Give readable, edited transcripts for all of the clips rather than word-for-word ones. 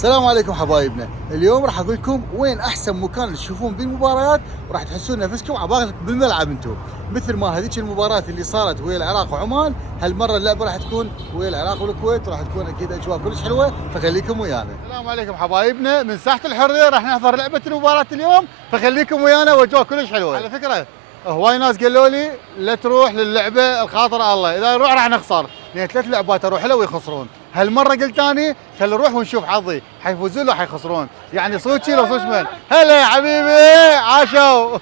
السلام عليكم حبايبنا. اليوم راح اقول لكم وين احسن مكان تشوفون فيه المباريات وراح تحسون نفسكم عبالك بالملعب انتم، مثل ما هذيك المباراه اللي صارت ويا العراق وعمان. هالمره اللعبه راح تكون ويا العراق والكويت، وراح تكون اكيد اجواء كلش حلوه، فخليكم ويانا. السلام عليكم حبايبنا، من ساحه الحريه راح نحضر لعبه المباراه اليوم، فخليكم ويانا واجواء كلش حلوه. على فكره هواي ناس قالوا لي لا تروح للعبه الخاطر الله، اذا نروح راح نخسر، لان 3 لعبات اروح له ويخسرون. هالمره قلت اني خلي نروح ونشوف حظي، حيفوزون لو حيخسرون، يعني صوتي لو صوت من. هلا يا حبيبي عاشوا.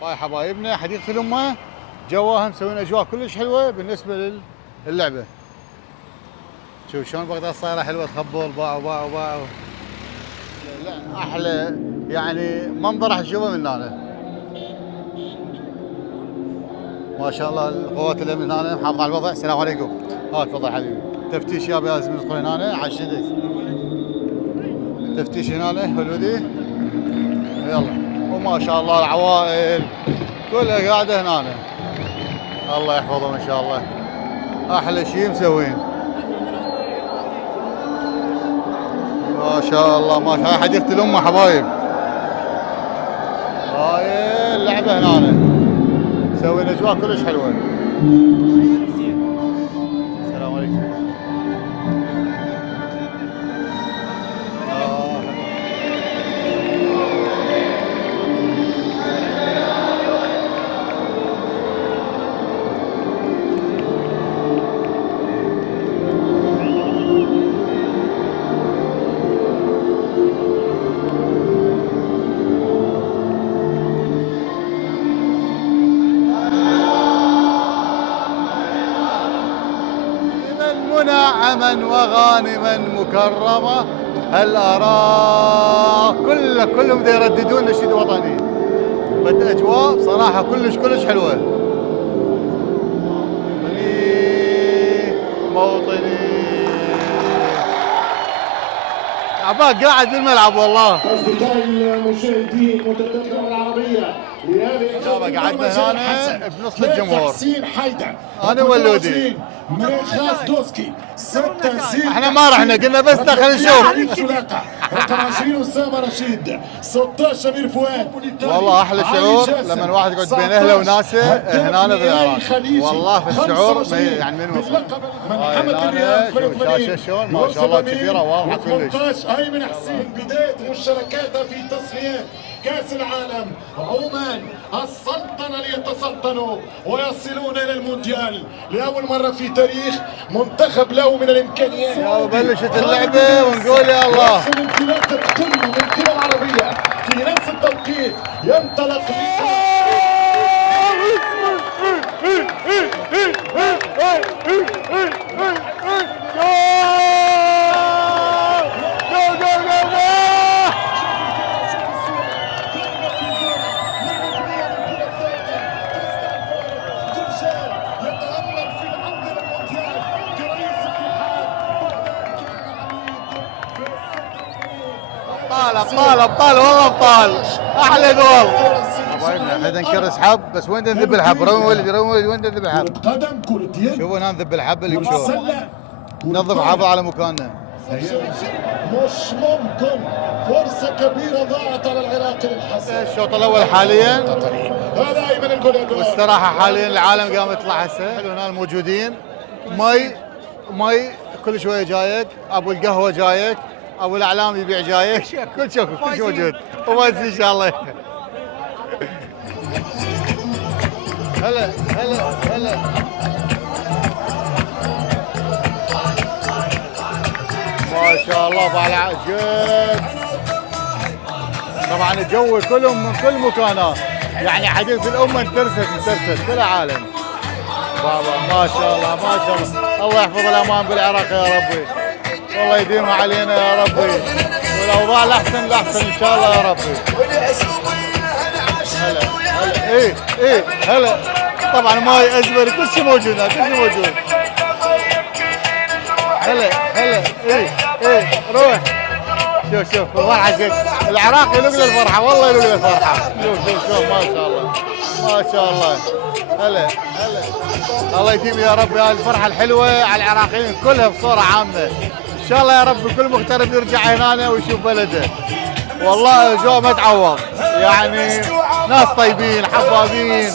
طيب حبايبنا حديقه الامه جواها مسوين اجواء كلش حلوه بالنسبه للعبه. شوف شلون بغداد صايره حلوه، تخبل باعوا. لا احلى يعني منظر راح تشوفه من هنا. ما شاء الله القوات الامن هنا محافظه على الوضع. السلام عليكم. تفضل حبيبي. تفتيش يا لازم ندخل هنا عشان تفتيش هنا هالودي. يلا وما شاء الله العوائل كلها قاعده هنا. الله يحفظهم ان شاء الله. احلى شيء مسوين. ما شاء الله ما شاء الله. هاي حديقه الامه حبايب. هاي اللعبه هنا مسوين اجواء كلش حلوه. السلام عليكم. منعما وغانما مكرمه. هالاراء كلهم دا يرددون نشيد وطني. بد اجواء بصراحه كلش حلوه. موطني عباك قاعد بالملعب والله. اصدقائي المشاهدين متتبع العربيه قعدنا هنا بنص الجمهور. حسين حيدر انا واللودي من خاص دوسكي 6 احنا ما رحنا قلنا بس دخل نشوف. رقم 20 اسامه رشيد، 16 امير فؤاد. والله احلى شعور لما الواحد يقعد بين اهله وناسه هنا بالعراق. والله في الشعور يعني من وصل. محمد الرياض الشاشه شلون ما شاء الله كبيره واضحه كلش. 18 ايمن حسين بدايه مشاركاتها في تصفيات كاس العالم. عمان السلطنه ليتسلطنوا ويصلون الى المونديال لاول مره في تاريخ منتخب له من الامكانيات. بلشت اللعبه ونقول يا الله. انطلاقه قمه من الكره العربيه في نفس التوقيت ينطلق ابطال والله ابطال. احلى جول حبايبنا. احنا نكر اسحب بس وين نذب الحب؟ روي ولدي وين نذب الحب؟ قدم كرة يد. شوفوا هنا نذب الحب اللي بشوف. ننظف حافظ على مكاننا. مش ممكن. فرصة كبيرة ضاعت على العراق للحسم. الشوط الاول حاليا هذا ايمن الجول. واستراحة حاليا العالم قام يطلع هسه. هنا الموجودين مي كل شوية جايك، ابو القهوة جايك، ابو الاعلام يبيع جايك، كل شيء موجود. وبس ان شاء الله. هلا ما شاء الله طالع جد. طبعا الجو كلهم من كل مكانات، يعني حديقة الأمة انترست كل العالم. بابا ما شاء الله الله يحفظ الأمان بالعراق يا ربي، والله يديمها علينا يا ربي، والأوضاع الأحسن إن شاء الله يا ربي. هلا هلا طبعا ماي أزبري كل شيء موجود هلا روح شوف الفرحة العراق يلوق للفرحة، والله يلوق للفرحة. شوف ما شاء الله هلا الله يديم يا رب الفرحة الحلوة على العراقيين كلها بصورة عامة. شاء الله يا رب كل مغترب يرجع هنا ويشوف بلده. والله جو ما تعوض، يعني ناس طيبين حبابين، ايش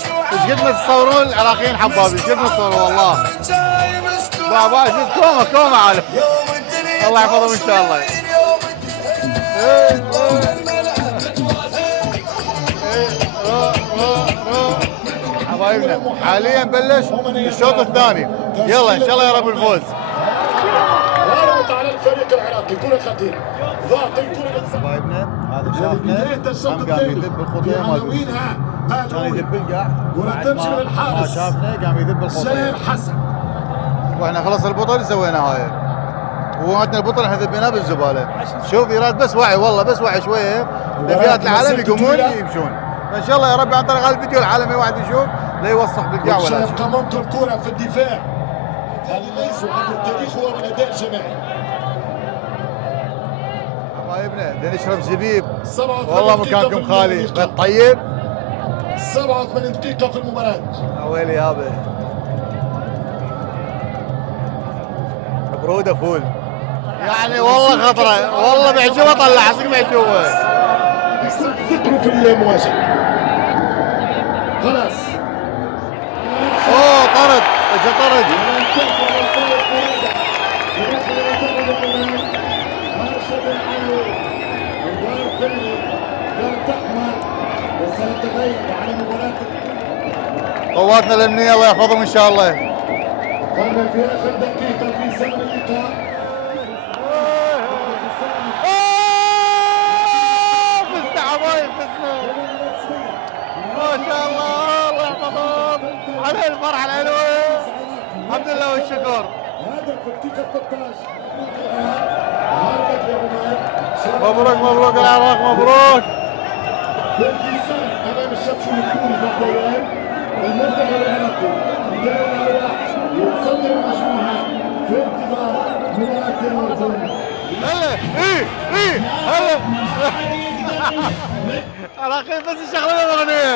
قد ما تصورون العراقيين حبابين، ايش قد ما تصورون والله. بابا كومه عالم، الله يحفظهم ان شاء الله. حبايبنا حاليا بلش الشوط الثاني، يلا ان شاء الله يا رب الفوز. ضغط على الفريق العراقي، كرة خطيرة، ضغط الكرة. حبايبنا هذا شافنا قام يذب الخطيه مال كان يذب القاع وتمشي من الحارس، شافنا قام يذب الخطيه. سير حسن، واحنا خلص البطل سوينا هاي، وهاتنا البطل احنا ذبيناه بالزباله. شوف يراد بس وعي، والله بس وعي شويه، دبيات العالم يقومون يمشون. فان شاء الله يا رب عن طريق هذا الفيديو العالمي واحد يشوف لا يوسخ بالقاع ولا شيء. قممت الكرة في الدفاع، هذا ليس عبر التاريخ هو من اداء جماعي. حبايبنا بدنا نشرب زبيب، 87 والله مكانكم خالي طيب. 87 دقيقة في المباراة. ويلي يابا برودة فول، يعني والله خطرة، والله بعجوبة طلع صدق بعجوبة. ذكروا في المواجهة. خلاص. اوه طرد، اجى طرد. قواتنا الامنية الله يحفظهم ان شاء الله. قام في اخر دقيقة في زمن اللقاء. فزنا حبايب فزنا. ما شاء الله الله يحفظهم على الفرحة الحلوة. الحمد لله والشكر. هدف في الدقيقة 13. مبروك مبروك العراق مبروك. بالانتصار امام الشبشب الكوري بعد المنتخب العراقي يتصدر المجموعة في انتظار مباراة الأردن. هلا هلا عراقيين بس يشغلون الاغنية.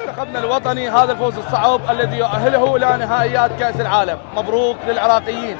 منتخبنا الوطني هذا الفوز الصعب الذي يؤهله الى نهائيات كأس العالم. مبروك للعراقيين،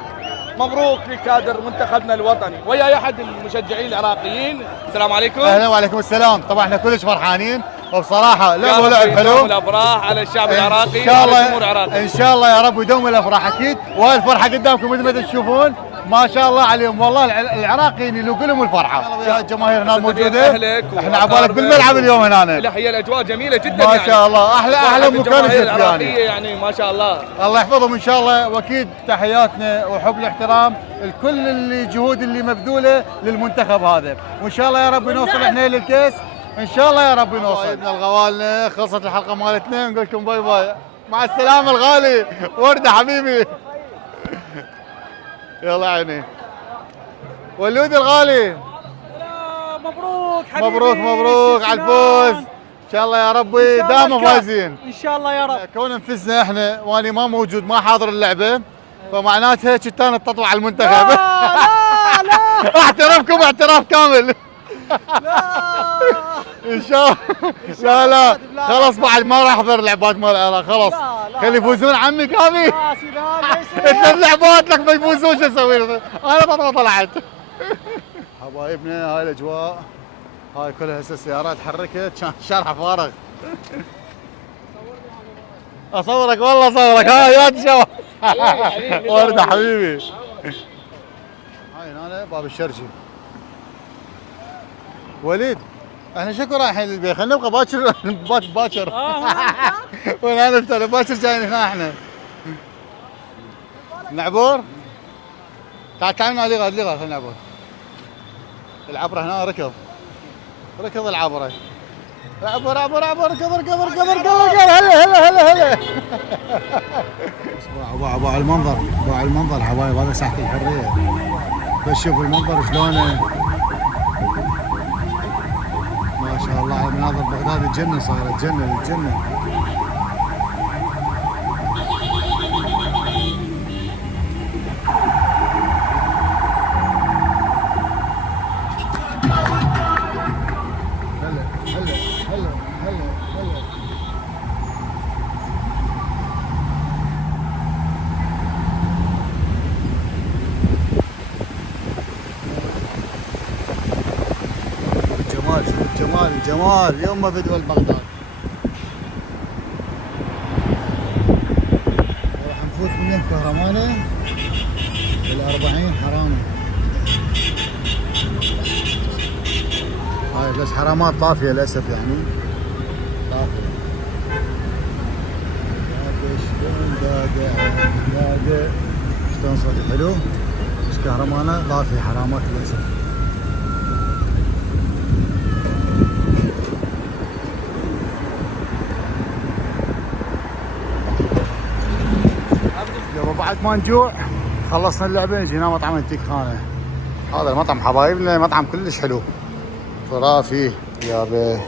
مبروك لكادر منتخبنا الوطني. ويا احد المشجعين العراقيين السلام عليكم. اهلا وعليكم السلام. طبعا احنا كلش فرحانين وبصراحه لعبوا لعب حلو. الافراح على الشعب العراقي ان شاء الله، الجمهور العراقي ان شاء الله يا رب يدوم الافراح اكيد، والفرحه قدامكم مثل ما تشوفون ما شاء الله عليهم. والله العراقيين يلوق لهم الفرحه. يا الجماهير هنا موجوده، احنا عبالك بالملعب اليوم هنا. لا هي الاجواء جميله جدا ما شاء الله. احلى مكان العراقيه يعني ما شاء الله. الله يحفظهم ان شاء الله. واكيد تحياتنا وحب الاحترام الكل اللي جهود اللي مبذوله للمنتخب هذا، وان شاء الله يا رب نوصل احنا للكاس ان شاء الله يا رب نوصل. حبايبنا الغوالنا خلصت الحلقه مالتنا، نقول لكم باي باي، مع السلامه الغالي. ورده حبيبي. يلا عيني ولود الغالي. مبروك حبيبي، مبروك مبروك على الفوز. ان شاء الله يا ربي دائما فايزين ان شاء الله يا رب. كون نفزنا احنا واني ما موجود ما حاضر اللعبه، فمعناتها كنت تطلع على المنتخب. لا احترامكم احتراف كامل. لا ان شاء الله. لا خلاص بعد ما راح احضر لعبات مال العراق خلاص. خلي يفوزون عمي كامي. انت اللعبات لك ما يفوزون شو اسوي؟ انا ما طلعت. حبايبنا هاي الاجواء، هاي كلها هسه سيارات حركت كان الشارع فارغ. اصورك والله اصورك. هاي يا تشوف. ورده حبيبي. هاي هنا باب الشرجي. وليد احنا شكو رايحين للبيت، خلينا نبقى باكر. باكر وين نفتح باكر جايين هنا احنا. نعبور تعال علي غاد خلينا نعبور. العبره هنا ركض العبره. عبر ركض هلا. ابو على المنظر حبايب، هذا ساحه الحريه. بس شوفوا المنظر شلونه ما شاء الله على مناظر بغداد. الجنه صايره الجنه. الجمال، شوف الجمال الجمال يوم ما بدول بغداد. راح نفوت من كهرمانة ال40 حرامة. هاي بس حرامات طافية للأسف يعني. طافية. شلون داقع شلون صوتي حلو. بس كهرمانة طافية حرامات للأسف. يابا بعد ما نجوع خلصنا اللعبة جينا مطعم انتيك خانة. هذا المطعم حبايبنا مطعم كلش حلو خرافي يابا.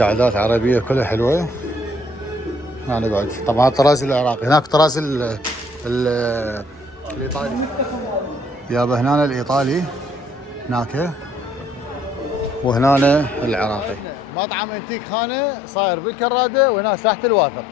قعدات عربية كلها حلوة. هنا نقعد. طبعا الطراز العراقي هناك طراز الايطالي يابا. هنا الايطالي هناك وهنا العراقي. مطعم انتيك خانة صاير بالكرادة وهنا ساحة الواثق.